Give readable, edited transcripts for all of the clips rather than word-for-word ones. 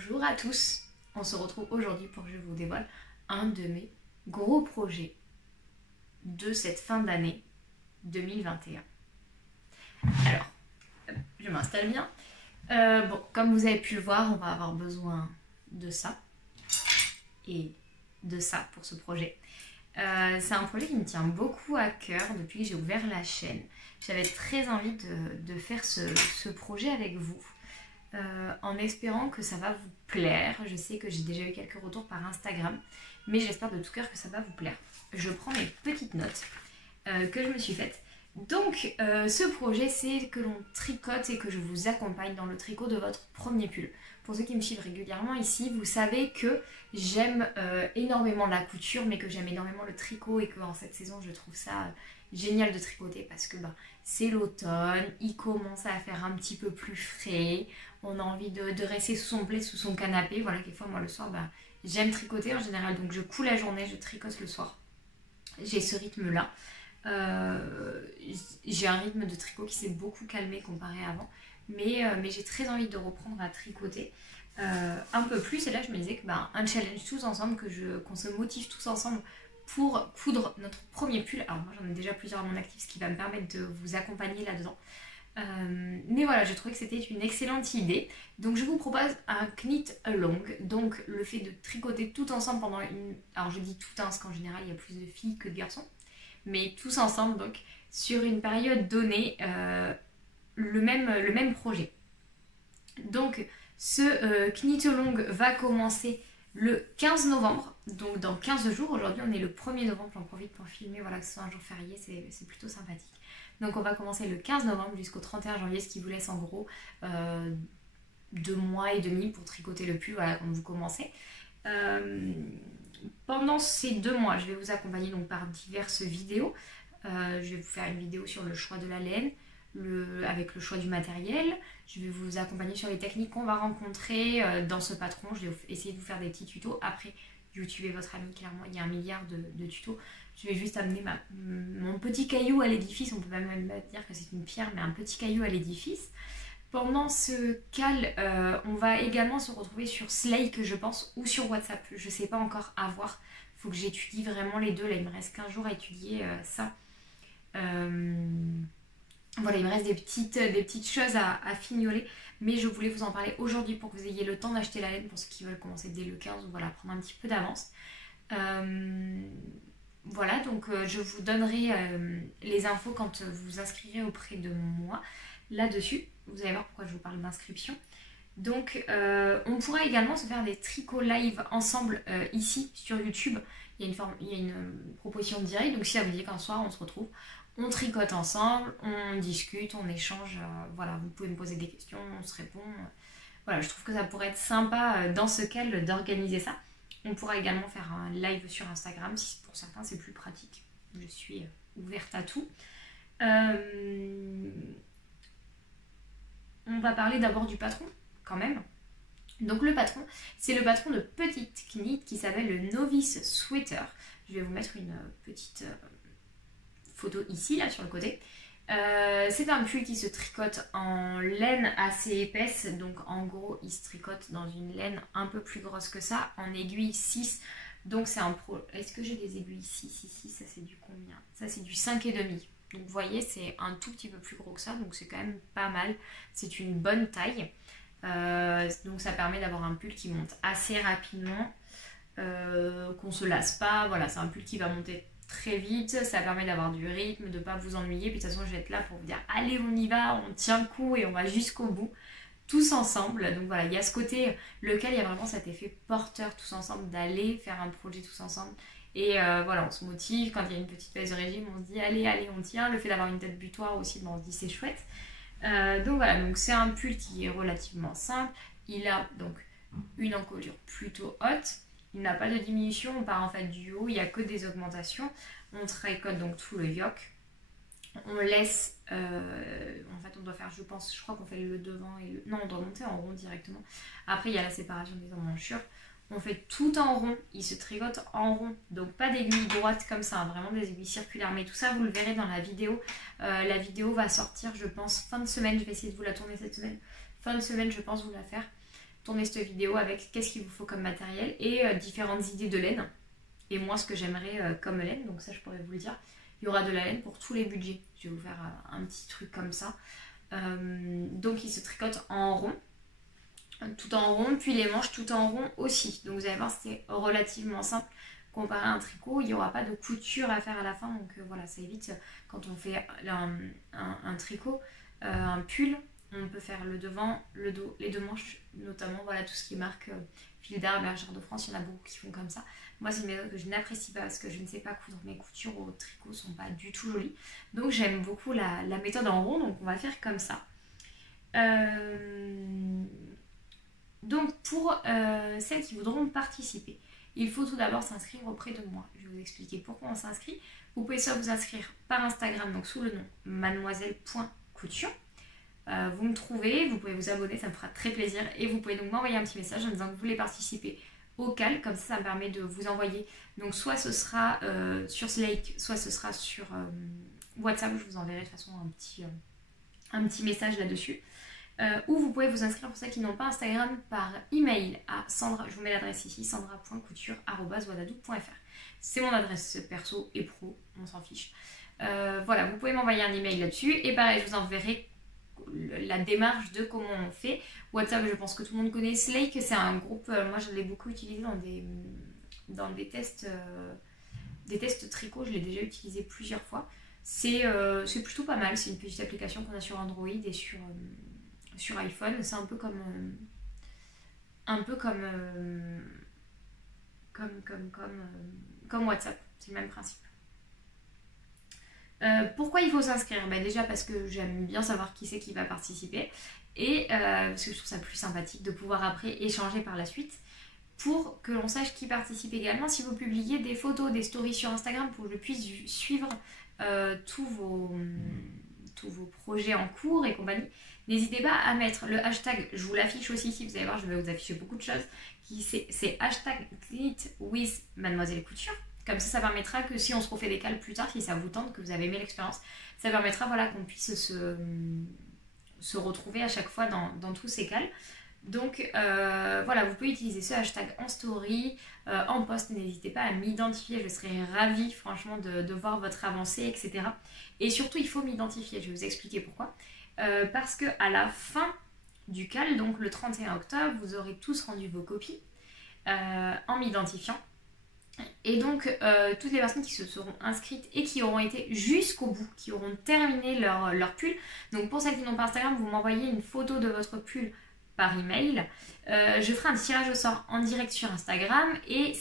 Bonjour à tous, on se retrouve aujourd'hui pour que je vous dévoile un de mes gros projets de cette fin d'année 2021. Alors, je m'installe bien. Bon, comme vous avez pu le voir, on va avoir besoin de ça et de ça pour ce projet. C'est un projet qui me tient beaucoup à cœur depuis que j'ai ouvert la chaîne. J'avais très envie de faire ce projet avec vous. En espérant que ça va vous plaire. Je sais que j'ai déjà eu quelques retours par Instagram, mais j'espère de tout cœur que ça va vous plaire. Je prends mes petites notes que je me suis faites. Donc ce projet, c'est que l'on tricote et que je vous accompagne dans le tricot de votre premier pull. Pour ceux qui me suivent régulièrement ici, vous savez que j'aime énormément la couture, mais que j'aime énormément le tricot et qu'en cette saison je trouve ça génial de tricoter parce que c'est l'automne, il commence à faire un petit peu plus frais, on a envie de rester sous son plaid, sous son canapé. Voilà, quelquefois moi le soir j'aime tricoter en général, donc je coule la journée, je tricote le soir. J'ai ce rythme là. J'ai un rythme de tricot qui s'est beaucoup calmé comparé à avant, mais j'ai très envie de reprendre à tricoter un peu plus. Et là je me disais que un challenge tous ensemble, qu'on se motive tous ensemble pour coudre notre premier pull. Alors moi j'en ai déjà plusieurs à mon actif, ce qui va me permettre de vous accompagner là-dedans. Mais voilà, j'ai trouvé que c'était une excellente idée. Donc je vous propose un knit along, donc le fait de tricoter tout ensemble pendant une... Alors je dis tout parce qu'en général il y a plus de filles que de garçons, mais tous ensemble donc sur une période donnée le même projet. Donc ce knit along va commencer le 15 novembre, donc dans 15 jours. Aujourd'hui on est le 1er novembre, j'en profite pour filmer, voilà, que ce soit un jour férié, c'est plutôt sympathique. Donc on va commencer le 15 novembre jusqu'au 31 janvier, ce qui vous laisse en gros 2 mois et demi pour tricoter le pull, voilà, quand vous commencez. Pendant ces 2 mois, je vais vous accompagner donc par diverses vidéos. Je vais vous faire une vidéo sur le choix de la laine, avec le choix du matériel. Je vais vous accompagner sur les techniques qu'on va rencontrer dans ce patron. Je vais essayer de vous faire des petits tutos. Après, YouTube est votre ami, clairement, il y a 1 milliard de tutos. Je vais juste amener mon petit caillou à l'édifice. On peut même dire que c'est une pierre, mais un petit caillou à l'édifice. Pendant ce cal, on va également se retrouver sur Slake, je pense, ou sur WhatsApp. Je ne sais pas encore, à voir. Il faut que j'étudie vraiment les deux. Là, il me reste 15 jours à étudier ça. Voilà, il me reste des petites choses à fignoler. Mais je voulais vous en parler aujourd'hui pour que vous ayez le temps d'acheter la laine pour ceux qui veulent commencer dès le 15 ou voilà, prendre un petit peu d'avance. Voilà, donc je vous donnerai les infos quand vous vous inscrirez auprès de moi là-dessus. Vous allez voir pourquoi je vous parle d'inscription. Donc on pourra également se faire des tricots live ensemble ici sur YouTube. Il y a une proposition de direct, donc si ça vous dit qu'un soir on se retrouve, on tricote ensemble, on discute, on échange, voilà, vous pouvez me poser des questions, on se répond. Voilà, je trouve que ça pourrait être sympa dans ce cas d'organiser ça. On pourra également faire un live sur Instagram, si pour certains c'est plus pratique. Je suis ouverte à tout. On va parler d'abord du patron, quand même. Donc le patron, c'est le patron de Petite Knit qui s'appelle le Novice Sweater. Je vais vous mettre une petite photo ici, là, sur le côté. C'est un pull qui se tricote en laine assez épaisse, donc en gros il se tricote dans une laine un peu plus grosse que ça, en aiguille 6. Donc c'est un pro. Est-ce que j'ai des aiguilles 6 ici? Ça c'est du combien? Ça c'est du 5,5. Donc vous voyez, c'est un tout petit peu plus gros que ça, donc c'est quand même pas mal. C'est une bonne taille. Donc ça permet d'avoir un pull qui monte assez rapidement, qu'on se lasse pas. Voilà, c'est un pull qui va monter très vite, ça permet d'avoir du rythme, de ne pas vous ennuyer. Puis de toute façon je vais être là pour vous dire allez on y va, on tient le coup et on va jusqu'au bout tous ensemble. Donc voilà, il y a ce côté lequel il y a vraiment cet effet porteur tous ensemble, d'aller faire un projet tous ensemble. Et voilà, on se motive. Quand il y a une petite baisse de régime, on se dit allez on tient. Le fait d'avoir une tête butoir aussi, on se dit c'est chouette. Donc voilà, donc c'est un pull qui est relativement simple. Il a donc une encolure plutôt haute. Il n'a pas de diminution, on part en fait du haut, il n'y a que des augmentations. On tricote donc tout le yoke. On laisse, en fait on doit faire, je crois qu'on fait le devant et le... Non, on doit monter en rond directement. Après il y a la séparation des emmanchures. On fait tout en rond, il se tricote en rond. Donc pas d'aiguilles droites comme ça, vraiment des aiguilles circulaires. Mais tout ça vous le verrez dans la vidéo. La vidéo va sortir je pense fin de semaine, je vais essayer de vous la tourner cette semaine. Fin de semaine je pense vous la faire. tourner cette vidéo avec qu'est-ce qu'il vous faut comme matériel et différentes idées de laine. Et moi, ce que j'aimerais comme laine, donc ça je pourrais vous le dire, il y aura de la laine pour tous les budgets. Je vais vous faire un petit truc comme ça. Donc il se tricote en rond, tout en rond, puis les manches tout en rond aussi. Donc vous allez voir, c'est relativement simple comparé à un tricot. Il n'y aura pas de couture à faire à la fin, donc voilà, ça évite quand on fait un tricot, un pull. On peut faire le devant, le dos, les deux manches, notamment voilà tout ce qui marque fil d'art, bergère de France, il y en a beaucoup qui font comme ça. Moi c'est une méthode que je n'apprécie pas parce que je ne sais pas coudre, mes coutures au tricot sont pas du tout jolies. Donc j'aime beaucoup la méthode en rond, donc on va faire comme ça. Donc pour celles qui voudront participer, il faut tout d'abord s'inscrire auprès de moi. Je vais vous expliquer pourquoi on s'inscrit. Vous pouvez soit vous inscrire par Instagram, donc sous le nom mademoiselle.couture. Vous me trouvez, vous pouvez vous abonner, ça me fera très plaisir. Et vous pouvez donc m'envoyer un petit message en disant que vous voulez participer au cal. Comme ça me permet de vous envoyer. Donc soit ce sera sur Slake, soit ce sera sur WhatsApp. Je vous enverrai de toute façon un petit message là-dessus. Ou vous pouvez vous inscrire pour ceux qui n'ont pas Instagram par email à Sandra. Je vous mets l'adresse ici, sandra.couture@wadadou.fr. C'est mon adresse perso et pro, on s'en fiche. Voilà, vous pouvez m'envoyer un email là-dessus. Et pareil, je vous enverrai la démarche de comment on fait. WhatsApp, je pense que tout le monde connaît. Slake, c'est un groupe, moi je l'ai beaucoup utilisé dans des tests tricot, je l'ai déjà utilisé plusieurs fois. C'est plutôt pas mal, c'est une petite application qu'on a sur Android et sur iPhone. C'est un peu comme WhatsApp, c'est le même principe. Pourquoi il faut s'inscrire? Déjà parce que j'aime bien savoir qui c'est qui va participer et parce que je trouve ça plus sympathique de pouvoir après échanger par la suite pour que l'on sache qui participe également. Si vous publiez des photos, des stories sur Instagram pour que je puisse suivre tous vos projets en cours et compagnie, n'hésitez pas à mettre le hashtag, je vous l'affiche aussi ici, vous allez voir, je vais vous afficher beaucoup de choses, c'est hashtag Knit with Mademoiselle Couture. Comme ça permettra que si on se refait des cales plus tard, si ça vous tente, que vous avez aimé l'expérience, ça permettra voilà, qu'on puisse se retrouver à chaque fois dans tous ces cales. Donc voilà, vous pouvez utiliser ce hashtag en story, en post, n'hésitez pas à m'identifier, je serai ravie franchement de voir votre avancée, etc. Et surtout, il faut m'identifier, je vais vous expliquer pourquoi. Parce qu'à la fin du cal, donc le 31 octobre, vous aurez tous rendu vos copies en m'identifiant. Et donc toutes les personnes qui se seront inscrites et qui auront été jusqu'au bout, qui auront terminé leur pull. Donc pour celles qui n'ont pas Instagram, vous m'envoyez une photo de votre pull par email. Je ferai un tirage au sort en direct sur Instagram et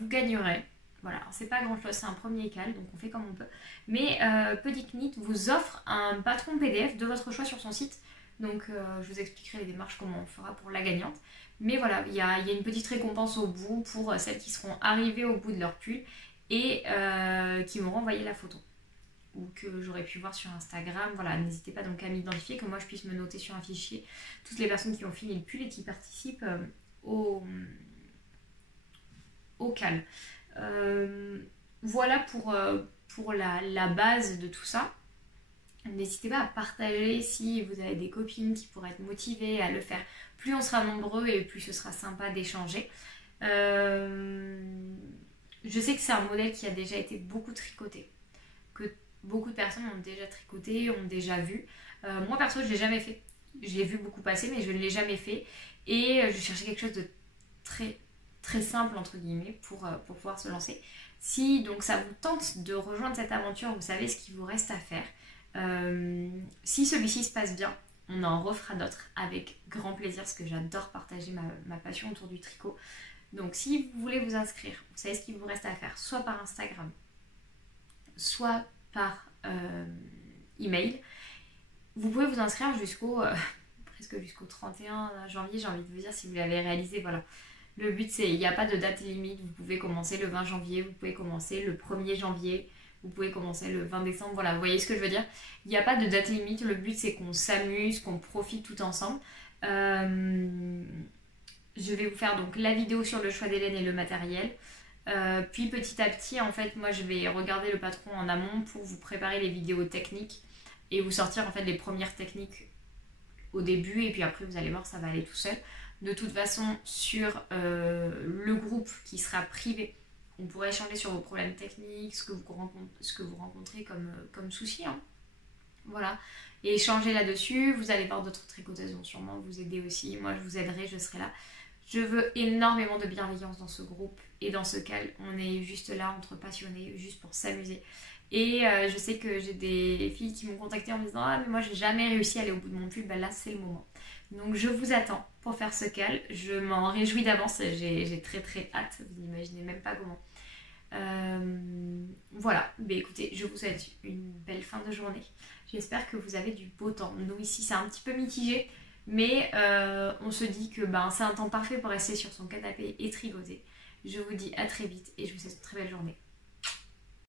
vous gagnerez. Voilà, c'est pas grand chose, c'est un premier cal, donc on fait comme on peut. Mais Petit Knit vous offre un patron PDF de votre choix sur son site. Donc je vous expliquerai les démarches, comment on fera pour la gagnante. Mais voilà, il y a une petite récompense au bout pour celles qui seront arrivées au bout de leur pull et qui m'auront envoyé la photo. Ou que j'aurais pu voir sur Instagram. Voilà, n'hésitez pas donc à m'identifier, que moi je puisse me noter sur un fichier toutes les personnes qui ont fini le pull et qui participent au cal. Voilà pour la base de tout ça. N'hésitez pas à partager si vous avez des copines qui pourraient être motivées à le faire. Plus on sera nombreux et plus ce sera sympa d'échanger. Je sais que c'est un modèle qui a déjà été beaucoup tricoté, que beaucoup de personnes ont déjà tricoté, ont déjà vu. Moi perso, je ne l'ai jamais fait. Je l'ai vu beaucoup passer, mais je ne l'ai jamais fait. Et je cherchais quelque chose de très, très simple, entre guillemets, pour pouvoir se lancer. Si donc ça vous tente de rejoindre cette aventure, vous savez ce qu'il vous reste à faire. Si celui-ci se passe bien, on en refera d'autres avec grand plaisir parce que j'adore partager ma passion autour du tricot. Donc si vous voulez vous inscrire, vous savez ce qu'il vous reste à faire, soit par Instagram, soit par email. Vous pouvez vous inscrire presque jusqu'au 31 janvier, j'ai envie de vous dire, si vous l'avez réalisé. Voilà. Le but c'est, il n'y a pas de date limite, vous pouvez commencer le 20 janvier, vous pouvez commencer le 1er janvier, vous pouvez commencer le 20 décembre, voilà, vous voyez ce que je veux dire. Il n'y a pas de date limite, le but c'est qu'on s'amuse, qu'on profite tout ensemble. Je vais vous faire donc la vidéo sur le choix des laines et le matériel. Puis petit à petit, en fait, moi je vais regarder le patron en amont pour vous préparer les vidéos techniques et vous sortir en fait les premières techniques au début et puis après vous allez voir, ça va aller tout seul. De toute façon, sur le groupe qui sera privé, on pourra échanger sur vos problèmes techniques, ce que vous rencontrez comme soucis. Hein. Voilà. Et échanger là-dessus. Vous allez voir d'autres tricoteuses vont sûrement vous aider aussi. Moi, je vous aiderai, je serai là. Je veux énormément de bienveillance dans ce groupe et dans ce cal. On est juste là entre passionnés, juste pour s'amuser. Et je sais que j'ai des filles qui m'ont contacté en me disant « Ah, mais moi, j'ai jamais réussi à aller au bout de mon pull. » Ben là, c'est le moment. Donc, je vous attends pour faire ce cal. Je m'en réjouis d'avance. J'ai très très hâte. Vous n'imaginez même pas comment. Voilà, mais écoutez, je vous souhaite une belle fin de journée. J'espère que vous avez du beau temps. Nous ici c'est un petit peu mitigé, mais on se dit que c'est un temps parfait pour rester sur son canapé et tricoter. Je vous dis à très vite et je vous souhaite une très belle journée.